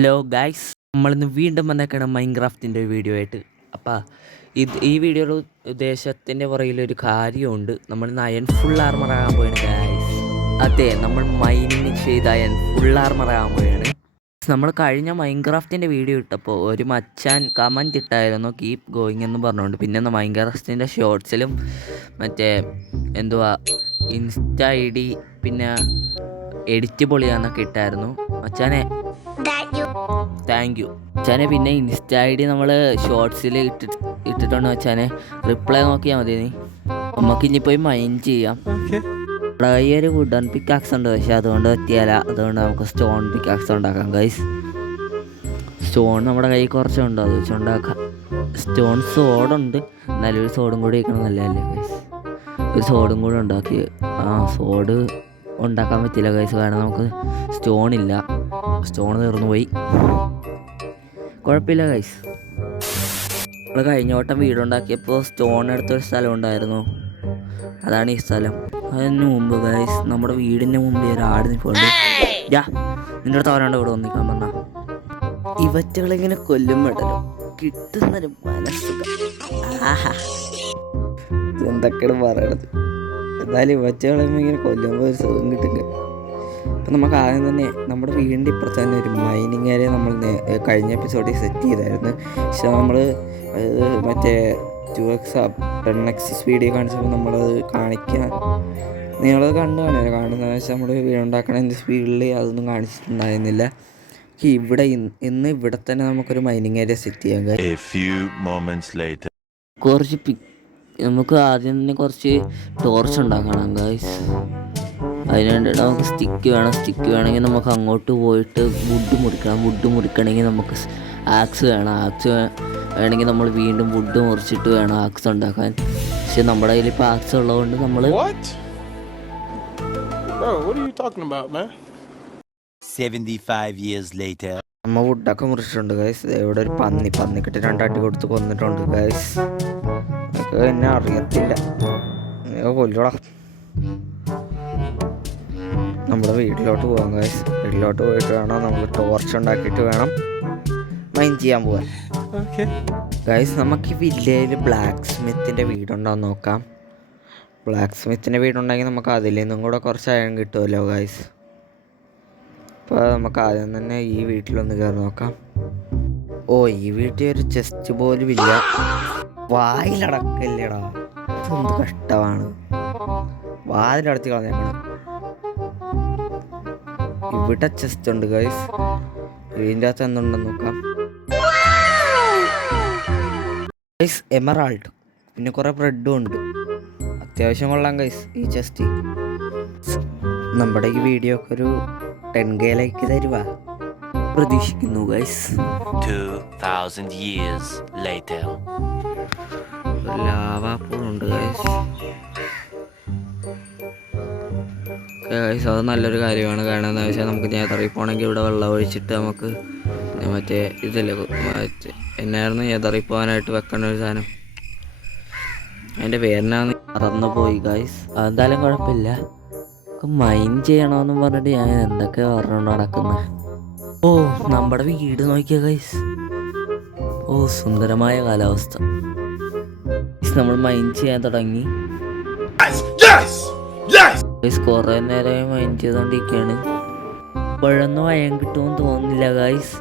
Hello guys, നമ്മളിന്ന് വീണ്ടും വന്നേക്കണം മൈൻക്രാഫ്റ്റിൻ്റെ ഒരു വീഡിയോ ആയിട്ട്. അപ്പോൾ ഈ വീഡിയോയുടെ ഉദ്ദേശത്തിൻ്റെ പുറകിലൊരു കാര്യമുണ്ട്. നമ്മൾ അയൺ ഫുൾ ആർമർ ആകാൻ പോയാണ് ഗായ്സ്. അതെ, നമ്മൾ മൈനിങ് ചെയ്ത് അയൺ ഫുൾ ആർമർ ആകാൻ പോയാണ്. നമ്മൾ കഴിഞ്ഞ മൈൻക്രാഫ്റ്റിൻ്റെ വീഡിയോ ഇട്ടപ്പോൾ ഒരു മച്ചാൻ കമൻറ്റ് ഇട്ടായിരുന്നു കീപ്പ് ഗോയിങ് എന്ന് പറഞ്ഞുകൊണ്ട്. പിന്നെ മൈൻക്രാഫ്റ്റിൻ്റെ ഷോർട്സിലും മറ്റേ എന്തുവാ ഇൻസ്റ്റ ID പിന്നെ എഡിറ്റ് പൊളിയാന്നൊക്കെ ഇട്ടായിരുന്നു മച്ചാനെ. താങ്ക് യു മച്ചാനെ. പിന്നെ ഇൻസ്റ്റ ID നമ്മൾ ഷോർട്സിൽ ഇട്ടിട്ടുണ്ട് മച്ചാനെ. റിപ്ലൈ നോക്കിയാൽ മതി. നമുക്ക് ഇനി പോയി മൈൻഡ് ചെയ്യാം. നമ്മുടെ കൈ ഒരു വുഡൻ പിക്കാക്സ് ഉണ്ട്, പക്ഷെ അതുകൊണ്ട് പറ്റിയാല. അതുകൊണ്ട് നമുക്ക് സ്റ്റോൺ പിക്കാക്സ് ഉണ്ടാക്കാം ഗൈസ്. സ്റ്റോൺ നമ്മുടെ കൈ കുറച്ചുണ്ട്, അത് വെച്ചുണ്ടാക്കാം. സ്റ്റോൺ സോഡുണ്ട്, എന്നാലും ഒരു സോഡും കൂടി വയ്ക്കണം നല്ലതല്ലേ ഗൈസ്. ഒരു സോഡും കൂടി ഉണ്ടാക്കി. സോഡ് ഉണ്ടാക്കാൻ പറ്റില്ല ഗൈസ്, കാരണം നമുക്ക് സ്റ്റോണില്ല. സ്റ്റോൺ തീർന്നു പോയി. കുഴപ്പമില്ല ഗൈസ്. നമ്മൾ കഴിഞ്ഞ വട്ടം വീടുണ്ടാക്കിയപ്പോൾ സ്റ്റോൺ എടുത്തൊരു സ്ഥലം ഉണ്ടായിരുന്നു, അതാണ് ഈ സ്ഥലം. അതിന് മുമ്പ് ഗൈസ് നമ്മുടെ വീടിൻ്റെ മുമ്പ് ഒരാട് നിൽപ്പുണ്ട്. നിൻ്റെ അടുത്ത് അവരാണ്ട് ഇവിടെ വന്നിക്കാൻ പറഞ്ഞാൽ ഇവറ്റകളിങ്ങനെ കൊല്ലുമ്പോഴല്ലോ കിട്ടുന്നൊരു മനസ്സുഖം. എന്തൊക്കെയാണ് പറയണത്. എന്നാലും ഇവറ്റകളിങ്ങനെ ഇങ്ങനെ കൊല്ലുമ്പോൾ ഒരു സുഖം കിട്ടില്ല. അപ്പം നമുക്ക് ആദ്യം തന്നെ നമ്മുടെ വീടിൻ്റെ ഇപ്പുറത്ത് തന്നെ ഒരു മൈനിങ് ഏരിയ നമ്മൾ കഴിഞ്ഞ എപ്പിസോഡിൽ സെറ്റ് ചെയ്തായിരുന്നു. പക്ഷെ നമ്മൾ മറ്റേ 2x 10x സ്പീഡിൽ കാണിച്ചപ്പോൾ നമ്മളത് കാണിക്കാൻ നിങ്ങളത് കാണുന്നതെന്ന് വെച്ചാൽ നമ്മൾ വീടുണ്ടാക്കണതിൻ്റെ സ്പീഡിൽ അതൊന്നും കാണിച്ചിട്ടുണ്ടായിരുന്നില്ല. ഇവിടെ ഇന്ന് ഇവിടെ തന്നെ നമുക്കൊരു മൈനിങ് ഏരിയ സെറ്റ് ചെയ്യാൻ കഴിയും. കുറച്ച് നമുക്ക് ആദ്യം തന്നെ കുറച്ച് ടോർച്ച് ഉണ്ടാക്കണം ഗൈസ്. അതിന് വേണ്ടിയിട്ട് നമുക്ക് സ്റ്റിക്ക് വേണം. സ്റ്റിക്ക് വേണമെങ്കിൽ നമുക്ക് അങ്ങോട്ട് പോയിട്ട് വുഡ് മുറിക്കണം. വുഡ് മുറിക്കണമെങ്കിൽ നമുക്ക് ആക്സ് വേണം. ആക്സ് വേണമെങ്കിൽ നമ്മൾ വീണ്ടും വുഡ് മുറിച്ചിട്ട് വേണം ആക്സ് ഉണ്ടാക്കാൻ. പക്ഷെ നമ്മുടെ കയ്യിൽ ഇപ്പോൾ ആക്സ് ഉള്ളതുകൊണ്ട് നമ്മൾ നമ്മൾ വുഡൊക്കെ മുറിച്ചിട്ടുണ്ട് ഗൈസ്. ഇവിടെ ഒരു പന്നിക്കിട്ട് 2 അടി കൊടുത്ത് കൊന്നിട്ടുണ്ട് ഗൈസ്. എനിക്ക് എന്നെ അറിയത്തില്ല, കൊല്ലോടാ. നമ്മുടെ വീട്ടിലോട്ട് പോകാം ഗൈസ്. വീട്ടിലോട്ട് പോയിട്ട് വേണം നമ്മൾ ടോർച്ച് ഉണ്ടാക്കിയിട്ട് വേണം മൈൻ ചെയ്യാൻ പോകാൻ ഗൈസ്. നമുക്ക് ഈ വില്ലേജിൽ ബ്ലാക്ക് സ്മിത്തിൻ്റെ വീടുണ്ടോയെന്ന് നോക്കാം. ബ്ലാക്ക് സ്മിത്തിൻ്റെ വീടുണ്ടെങ്കിൽ നമുക്ക് അതിൽ നിന്നും കൂടെ കുറച്ച് അയൺ കിട്ടുമല്ലോ ഗൈസ്. അപ്പോൾ നമുക്ക് ആദ്യം തന്നെ ഈ വീട്ടിലൊന്ന് കയറി നോക്കാം. ഈ വീട്ടിൽ ഒരു ചെസ്റ്റ് പോലും ഇല്ല. വായിലടക്കല്ലേടാ, എന്ത് കഷ്ടമാണ്. വാതിലടച്ച് കളഞ്ഞേക്കണം. ഇവിടെ ചെസ്റ്റ് ഉണ്ട് ഗൈസ്. ഇതിൻ്റെ അകത്ത് എന്തുണ്ടെന്ന് നോക്കാം ഗൈസ്. എമറാൾഡ് പിന്നെ കുറേ ബ്രെഡും ഉണ്ട്. അത്യാവശ്യം കൊള്ളാം ഗൈസ് ഈ ചെസ്റ്റ്. നമ്മുടെ ഈ വീഡിയോ ഒക്കെ ഒരു 10K ലൈക്ക് തരുവാ പ്രതീക്ഷിക്കുന്നു ഗൈസ്. 2000 years later. ലാവാ പൂളുണ്ട് ഗൈസ്. അത് നല്ലൊരു കാര്യമാണ്. കാരണം എന്താ വെച്ചാൽ നമുക്ക് നേതറി പോകണമെങ്കിൽ ഇവിടെ വെള്ളം ഒഴിച്ചിട്ട് നമുക്ക് മറ്റേ ഇതില്ലേ എന്നായിരുന്നു നേതറി പോകാനായിട്ട് വെക്കണ ഒരു സാധനം, അതിൻ്റെ പേരിനാണ് മറന്നു പോയി ഗൈസ്. അതെന്തായാലും കുഴപ്പമില്ല. മൈൻഡ് ചെയ്യണമെന്ന് പറഞ്ഞിട്ട് ഞാൻ എന്തൊക്കെ പറഞ്ഞുകൊണ്ട് നടക്കുന്നത്. നമ്മുടെ വീട് നോക്കിയ ഗൈസ്. സുന്ദരമായ കാലാവസ്ഥ. നമ്മൾ മൈൻഡ് ചെയ്യാൻ തുടങ്ങി. കുറെ നേരമായി മൈൻഡ് ചെയ്തോണ്ടിരിക്കുകയാണ്. ഇപ്പോഴൊന്നും അയൺ കിട്ടുമെന്ന് തോന്നുന്നില്ല ഗൈസ്.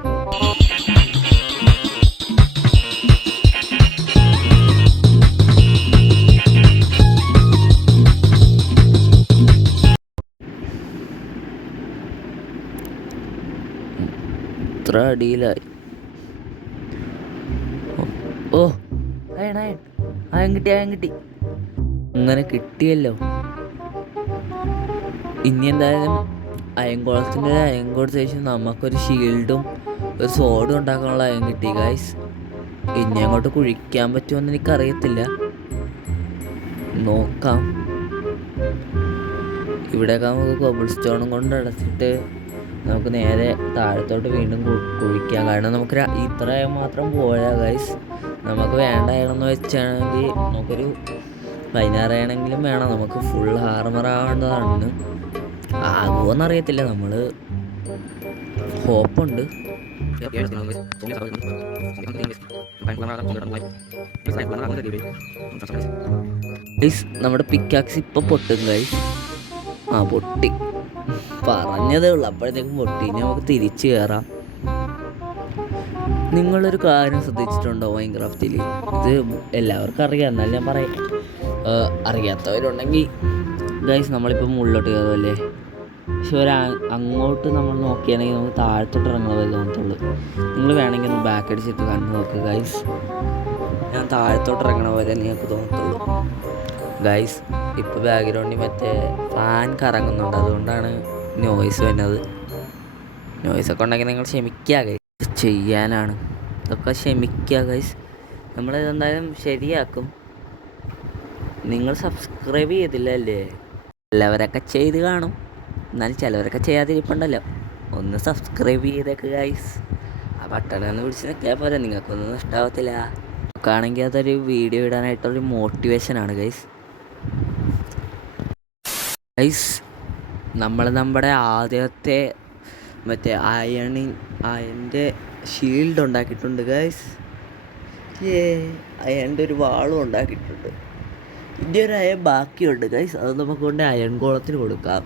ഇത്ര അടിയിലായി. അയൺ കിട്ടി. അങ്ങനെ കിട്ടിയല്ലോ. ഇനി എന്തായാലും അയൺ കൊടുത്ത ശേഷം നമുക്കൊരു ഷീൽഡും ഒരു സോഡും ഉണ്ടാക്കാനുള്ള അയൺ കിട്ടി ഗൈസ്. ഇനി അങ്ങോട്ട് കുഴിക്കാൻ പറ്റുമെന്ന് എനിക്കറിയത്തില്ല, നോക്കാം. ഇവിടെയൊക്കെ നമുക്ക് കോബിൾ സ്റ്റോണും കൊണ്ട് അടച്ചിട്ട് നമുക്ക് നേരെ താഴത്തോട്ട് വീണ്ടും കുഴിക്കാം. കാരണം നമുക്ക് ഇത്ര മാത്രം പോരാ ഗൈസ്. നമുക്ക് വേണ്ടായിരുന്നെന്ന് വെച്ചാണെങ്കിൽ നമുക്കൊരു 16 ആണെങ്കിലും വേണം. നമുക്ക് ഫുൾ ഹാർമർ ആവേണ്ടതാണ്. ആകുമോയെന്നറിയത്തില്ല. നമ്മൾ ഹോപ്പുണ്ട്. ഗൈസ് നമ്മുടെ പിക്കാക്സ് ഇപ്പം പൊട്ടും ഗൈസ്. ആ പൊട്ടി, പറഞ്ഞതേ ഉള്ളൂ അപ്പോഴത്തേക്കും പൊട്ടി. ഇനി നമുക്ക് തിരിച്ചു കയറാം. നിങ്ങളൊരു കാര്യം ശ്രദ്ധിച്ചിട്ടുണ്ടോ മൈൻക്രാഫ്റ്റിൽ? ഇത് എല്ലാവർക്കും അറിയാം, എന്നാലും ഞാൻ പറയാം. അറിയാത്തവരുണ്ടെങ്കിൽ ഗൈസ് നമ്മളിപ്പോൾ മുകളിലോട്ട് കയറുമല്ലേ, പക്ഷെ അങ്ങോട്ട് നമ്മൾ നോക്കുകയാണെങ്കിൽ നമുക്ക് താഴത്തോട്ട് ഇറങ്ങുന്നത് തോന്നത്തുള്ളൂ. നിങ്ങൾ വേണമെങ്കിൽ ഒന്ന് ബാക്ക് അടിച്ചിട്ട് കണ്ടു നോക്കുക ഗൈസ്. ഞാൻ താഴത്തോട്ട് ഇറങ്ങണ പോലെ നിങ്ങൾക്ക് തോന്നത്തുള്ളൂ ഗൈസ്. ഇപ്പോൾ ബാക്ക്ഗ്രൗണ്ടിൽ മറ്റേ ഫാൻ കറങ്ങുന്നുണ്ട്, അതുകൊണ്ടാണ് നോയ്സ് വരുന്നത്. നോയ്സൊക്കെ ഉണ്ടെങ്കിൽ നിങ്ങൾ ക്ഷമിക്കുക ഗൈസ്. ചെയ്യാനാണ് ഇതൊക്കെ, ക്ഷമിക്കുക ഗൈസ്. നമ്മളിതെന്തായാലും ശരിയാക്കും. നിങ്ങൾ സബ്സ്ക്രൈബ് ചെയ്തില്ല അല്ലേ? എല്ലാവരൊക്കെ ചെയ്ത് കാണും, എന്നാലും ചിലവരൊക്കെ ചെയ്യാതിരിപ്പുണ്ടല്ലോ. ഒന്ന് സബ്സ്ക്രൈബ് ചെയ്തേക്ക് ഗൈസ്. ആ ബട്ടണൊന്ന് പിടിച്ച് നിൽക്കിയാൽ പോലെ നിങ്ങൾക്കൊന്നും നഷ്ടമാവത്തില്ല. നമുക്കാണെങ്കിൽ അതൊരു വീഡിയോ ഇടാനായിട്ടുള്ളൊരു മോട്ടിവേഷനാണ് ഗൈസ്. ഗൈസ് നമ്മുടെ ആദ്യത്തെ മറ്റേ അയണിൻ്റെ ഷീൽഡ് ഉണ്ടാക്കിയിട്ടുണ്ട് ഗൈസ്. അയണിൻ്റെ ഒരു വാളും ഉണ്ടാക്കിയിട്ടുണ്ട്. ഇതിൻ്റെ ഒരു അയൺ ബാക്കിയുണ്ട് ഗൈസ്, അത് നമുക്ക് കൊണ്ട് അയൺകോളത്തിന് കൊടുക്കാം.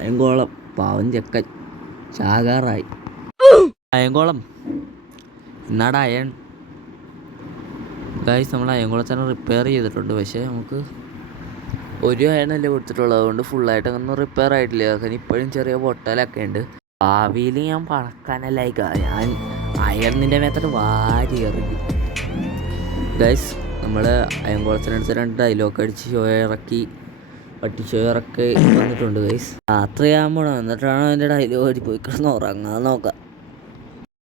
അയൺകോളം പാവം ചെക്കൻ ചാകാറായി. അയൺകോളം എന്നാടെ അയൺ ഗൈസ്. നമ്മൾ അയൺകോളത്തിനെ റിപ്പയർ ചെയ്തിട്ടുണ്ട്, പക്ഷേ നമുക്ക് ഒരു അയണല്ലേ കൊടുത്തിട്ടുള്ളൂ, അതുകൊണ്ട് ഫുള്ളായിട്ട് അങ്ങനെ റിപ്പയർ ആയിട്ടില്ല. കാരണം ഇപ്പോഴും ചെറിയ പൊട്ടലൊക്കെ ഉണ്ട്. ഭാവിയിൽ ഞാൻ പറക്കാനല്ലായിക്ക, ഞാൻ അയണിൻ്റെ മേത്തോട്ട് വാരി എറിയും ഗൈസ്. നമ്മൾ അയൺകോളത്തിനടുത്ത് 2 ഡയലോഗ് അടിച്ച് ഷോ ഇറക്കി, പട്ടി ഷോ ഇറക്കി വന്നിട്ടുണ്ട് ഗൈസ്. രാത്രിയാകുമ്പോൾ എന്നിട്ടാണ് അതിൻ്റെ ഡയലോഗ് അടി പോയി കിടന്ന് ഉറങ്ങാൻ നോക്കാം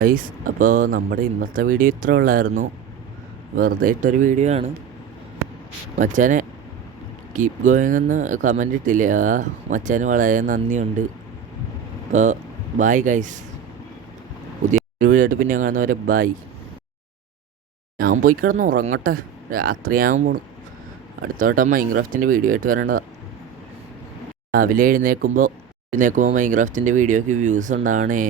ഗൈസ്. അപ്പോൾ നമ്മുടെ ഇന്നത്തെ വീഡിയോ ഇത്ര ഉള്ളായിരുന്നു, വെറുതെ ഇട്ടൊരു വീഡിയോ ആണ്. മച്ചാനെ കീപ് ഗോയിങ് എന്ന് കമൻ്റ് ഇട്ടില്ലേ, ആ മച്ചാന് വളരെ നന്ദിയുണ്ട്. അപ്പോൾ ബൈ ഗൈസ്, പുതിയൊരു വീഡിയോ ആയിട്ട് പിന്നെ കാണുന്നവരെ ബൈ. ഞാൻ പോയി കിടന്ന് ഉറങ്ങട്ടെ, രാത്രിയാകുമ്പോൾ അടുത്ത വട്ടം മൈൻക്രാഫ്റ്റിൻ്റെ വീഡിയോ ആയിട്ട് വരേണ്ടതാണ്. രാവിലെ എഴുന്നേൽക്കുമ്പോൾ മൈൻക്രാഫ്റ്റിൻ്റെ വീഡിയോയ്ക്ക് വ്യൂസ് ഉണ്ടാവണേ.